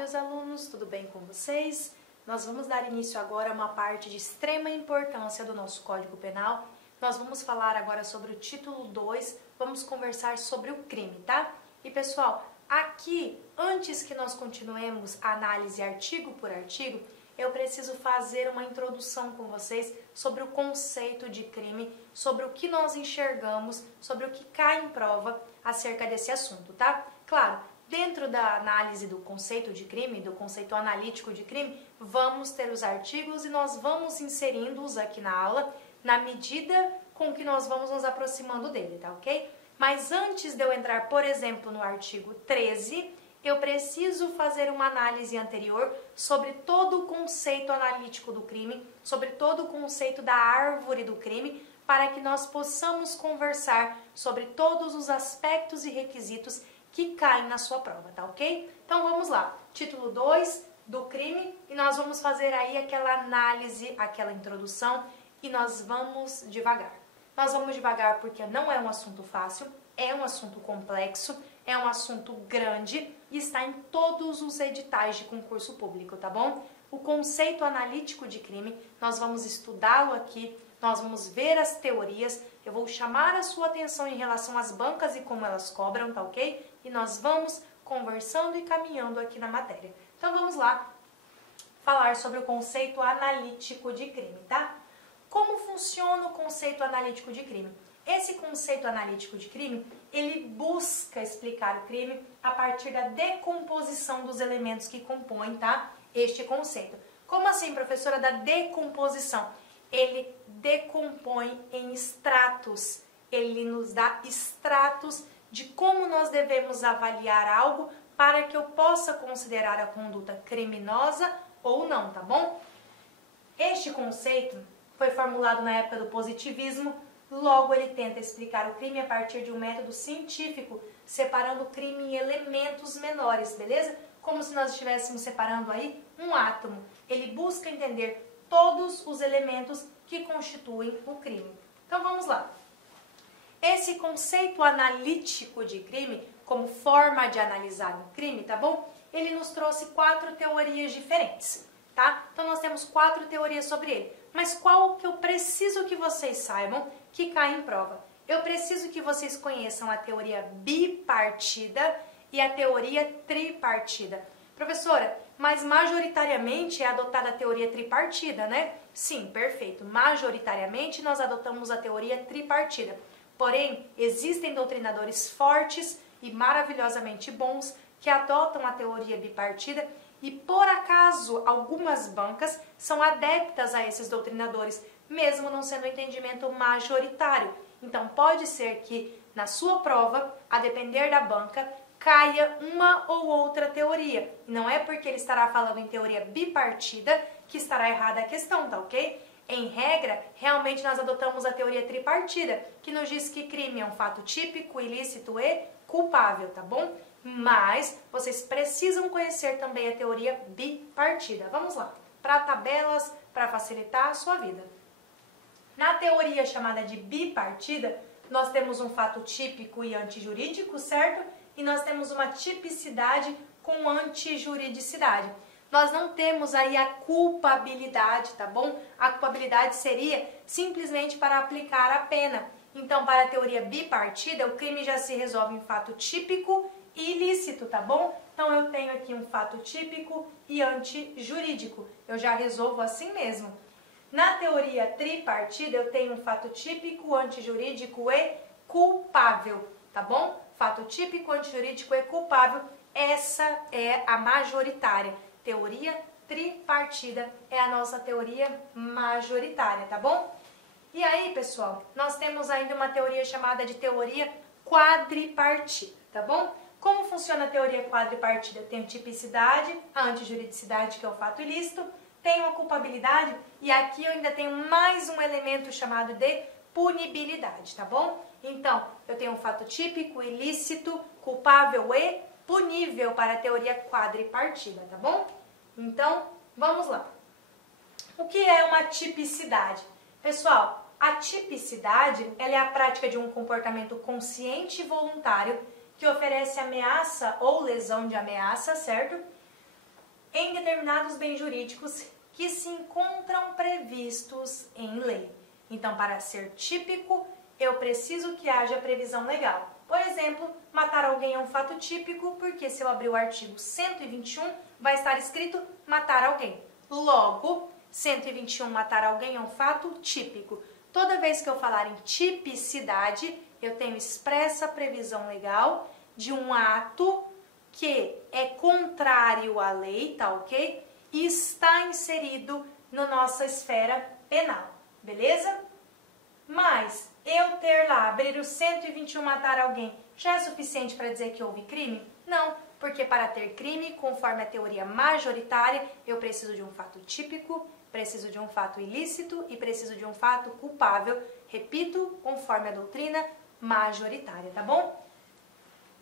meus alunos, tudo bem com vocês? Nós vamos dar início agora a uma parte de extrema importância do nosso Código Penal. Nós vamos falar agora sobre o título 2, vamos conversar sobre o crime, tá? E pessoal, aqui, antes que nós continuemos a análise artigo por artigo, eu preciso fazer uma introdução com vocês sobre o conceito de crime, sobre o que nós enxergamos, sobre o que cai em prova acerca desse assunto, tá? Claro, dentro da análise do conceito de crime, do conceito analítico de crime, vamos ter os artigos e nós vamos inserindo-os aqui na aula, na medida com que nós vamos nos aproximando dele, tá ok? Mas antes de eu entrar, por exemplo, no artigo 13, eu preciso fazer uma análise anterior sobre todo o conceito analítico do crime, sobre todo o conceito da árvore do crime, para que nós possamos conversar sobre todos os aspectos e requisitos que caem na sua prova, tá ok? Então vamos lá, título 2 do crime, e nós vamos fazer aí aquela análise, aquela introdução, e nós vamos devagar. Nós vamos devagar porque não é um assunto fácil, é um assunto complexo, é um assunto grande e está em todos os editais de concurso público, tá bom? O conceito analítico de crime, nós vamos estudá-lo aqui, nós vamos ver as teorias, eu vou chamar a sua atenção em relação às bancas e como elas cobram, tá ok? E nós vamos conversando e caminhando aqui na matéria. Então vamos lá falar sobre o conceito analítico de crime, tá? Como funciona o conceito analítico de crime? Esse conceito analítico de crime, ele busca explicar o crime a partir da decomposição dos elementos que compõem, tá? Este conceito. Como assim, professora, da decomposição? Ele decompõe em estratos, ele nos dá estratos de como nós devemos avaliar algo para que eu possa considerar a conduta criminosa ou não, tá bom? Este conceito foi formulado na época do positivismo, logo ele tenta explicar o crime a partir de um método científico, separando o crime em elementos menores, beleza? Como se nós estivéssemos separando aí um átomo. Ele busca entender todos os elementos que constituem o crime. Então vamos lá. Esse conceito analítico de crime, como forma de analisar um crime, tá bom? Ele nos trouxe 4 teorias diferentes, tá? Então nós temos 4 teorias sobre ele. Mas qual que eu preciso que vocês saibam que cai em prova? Eu preciso que vocês conheçam a teoria bipartida e a teoria tripartida. Professora, mas majoritariamente é adotada a teoria tripartida, né? Sim, perfeito. Majoritariamente nós adotamos a teoria tripartida. Porém, existem doutrinadores fortes e maravilhosamente bons que adotam a teoria bipartida e, por acaso, algumas bancas são adeptas a esses doutrinadores, mesmo não sendo um entendimento majoritário. Então, pode ser que na sua prova, a depender da banca, caia uma ou outra teoria. Não é porque ele estará falando em teoria bipartida que estará errada a questão, tá ok? Em regra, realmente nós adotamos a teoria tripartida, que nos diz que crime é um fato típico, ilícito e culpável, tá bom? Mas vocês precisam conhecer também a teoria bipartida. Vamos lá, para tabelas, para facilitar a sua vida. Na teoria chamada de bipartida, nós temos um fato típico e antijurídico, certo? E nós temos uma tipicidade com antijuridicidade. Nós não temos aí a culpabilidade, tá bom? A culpabilidade seria simplesmente para aplicar a pena. Então, para a teoria bipartida, o crime já se resolve em fato típico e ilícito, tá bom? Então, eu tenho aqui um fato típico e antijurídico. Eu já resolvo assim mesmo. Na teoria tripartida, eu tenho um fato típico, antijurídico e culpável, tá bom? Fato típico, antijurídico e culpável, essa é a majoritária. Teoria tripartida é a nossa teoria majoritária, tá bom? E aí, pessoal, nós temos ainda uma teoria chamada de teoria quadripartida, tá bom? Como funciona a teoria quadripartida? Tem tipicidade, a antijuridicidade, que é o fato ilícito, tem a culpabilidade e aqui eu ainda tenho mais um elemento chamado de punibilidade, tá bom? Então, eu tenho um fato típico, ilícito, culpável e punível para a teoria quadripartida, tá bom? Então, vamos lá. O que é uma tipicidade? Pessoal, a tipicidade ela é a prática de um comportamento consciente e voluntário que oferece ameaça ou lesão de ameaça, certo? em determinados bens jurídicos que se encontram previstos em lei. Então, para ser típico, eu preciso que haja previsão legal. Por exemplo, matar alguém é um fato típico, porque se eu abrir o artigo 121, vai estar escrito matar alguém. Logo, 121, matar alguém é um fato típico. Toda vez que eu falar em tipicidade, eu tenho expressa previsão legal de um ato que é contrário à lei, tá ok? E está inserido na nossa esfera penal, beleza? Mas eu ter lá, abrir o 121, matar alguém, já é suficiente para dizer que houve crime? Não, porque para ter crime, conforme a teoria majoritária, eu preciso de um fato típico, preciso de um fato ilícito e preciso de um fato culpável. Repito, conforme a doutrina majoritária, tá bom?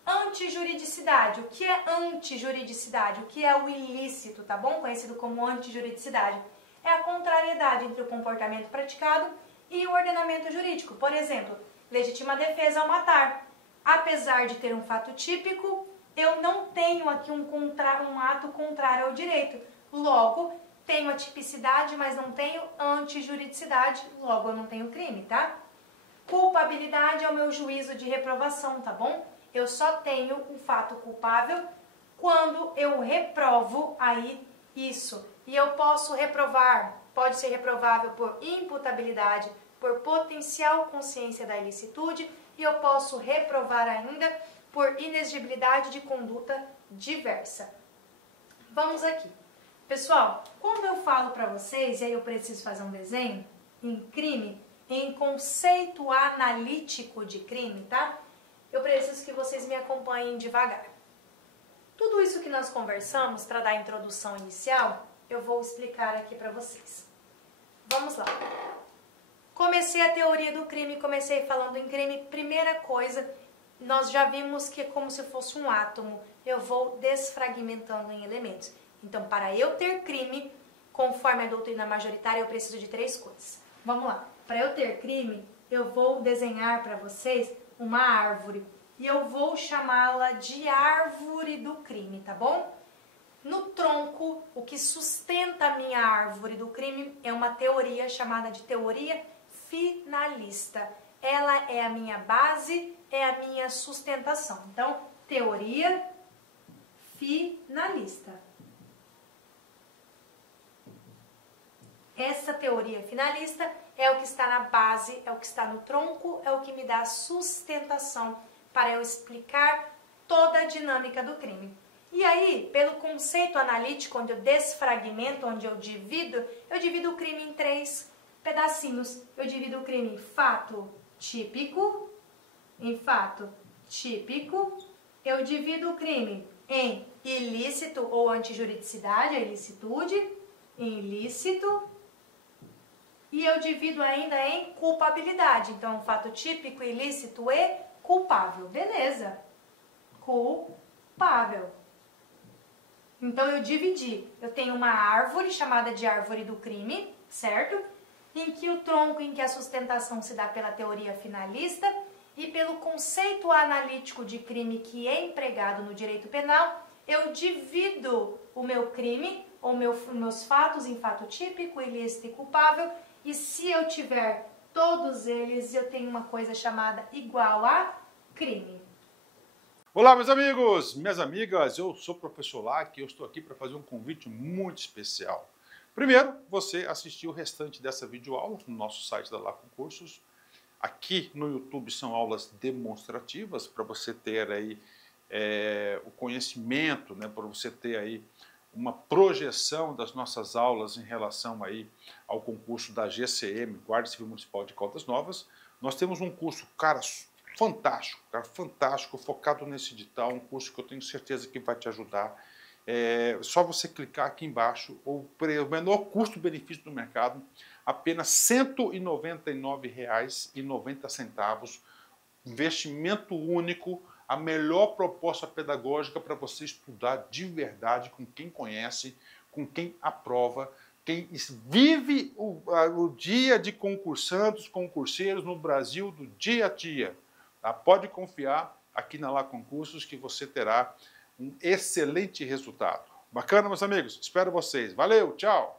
Antijuridicidade. O que é antijuridicidade? O que é o ilícito, tá bom? Conhecido como antijuridicidade. É a contrariedade entre o comportamento praticado e o ordenamento jurídico. Por exemplo, legítima defesa ao matar. Apesar de ter um fato típico, eu não tenho aqui um ato contrário ao direito. Logo, tenho a tipicidade, mas não tenho antijuridicidade. Logo, eu não tenho crime, tá? Culpabilidade é o meu juízo de reprovação, tá bom? Eu só tenho um fato culpável quando eu reprovo aí isso. E eu posso reprovar, pode ser reprovável por imputabilidade, por potencial consciência da ilicitude, e eu posso reprovar ainda por inexigibilidade de conduta diversa. Vamos aqui. Pessoal, quando eu falo para vocês, e aí eu preciso fazer um desenho, em crime, em conceito analítico de crime, tá? Eu preciso que vocês me acompanhem devagar. Tudo isso que nós conversamos, para dar a introdução inicial, eu vou explicar aqui para vocês. Vamos lá. Comecei a teoria do crime, comecei falando em crime. Primeira coisa, nós já vimos que é como se fosse um átomo. Eu vou desfragmentando em elementos. Então, para eu ter crime, conforme a doutrina majoritária, eu preciso de 3 coisas. Vamos lá. Para eu ter crime, eu vou desenhar para vocês uma árvore. E eu vou chamá-la de árvore do crime, tá bom? No tronco, o que sustenta a minha árvore do crime é uma teoria chamada de teoria finalista. Ela é a minha base, é a minha sustentação. Então, teoria finalista. Essa teoria finalista é o que está na base, é o que está no tronco, é o que me dá sustentação para eu explicar toda a dinâmica do crime. E aí, pelo conceito analítico, onde eu desfragmento, onde eu divido o crime em 3 pedacinhos. Eu divido o crime em fato típico, eu divido o crime em ilícito ou antijuridicidade, a ilicitude, em ilícito, e eu divido ainda em culpabilidade. Então, fato típico, ilícito e culpável. Beleza. Culpável. Então, eu dividi. Eu tenho uma árvore chamada de árvore do crime, certo? Em que o tronco, em que a sustentação se dá pela teoria finalista e pelo conceito analítico de crime que é empregado no direito penal, eu divido o meu crime, ou meus fatos em fato típico, ilícito e culpável, e se eu tiver todos eles, eu tenho uma coisa chamada igual a crime. Olá, meus amigos, minhas amigas, eu sou o professor Lac e eu estou aqui para fazer um convite muito especial. Primeiro, você assistir o restante dessa videoaula no nosso site da Lac Cursos. Aqui no YouTube são aulas demonstrativas para você ter aí o conhecimento, né, para você ter aí uma projeção das nossas aulas em relação aí ao concurso da GCM, Guarda Civil Municipal de Caldas Novas. Nós temos um curso, cara, fantástico, focado nesse edital, um curso que eu tenho certeza que vai te ajudar. Só você clicar aqui embaixo, o menor custo-benefício do mercado, apenas R$ 199,90, investimento único, a melhor proposta pedagógica para você estudar de verdade com quem conhece, com quem aprova, quem vive o dia de concursantes, concurseiros no Brasil do dia a dia. Tá? Pode confiar aqui na Lac Concursos que você terá um excelente resultado. Bacana, meus amigos? Espero vocês. Valeu, tchau!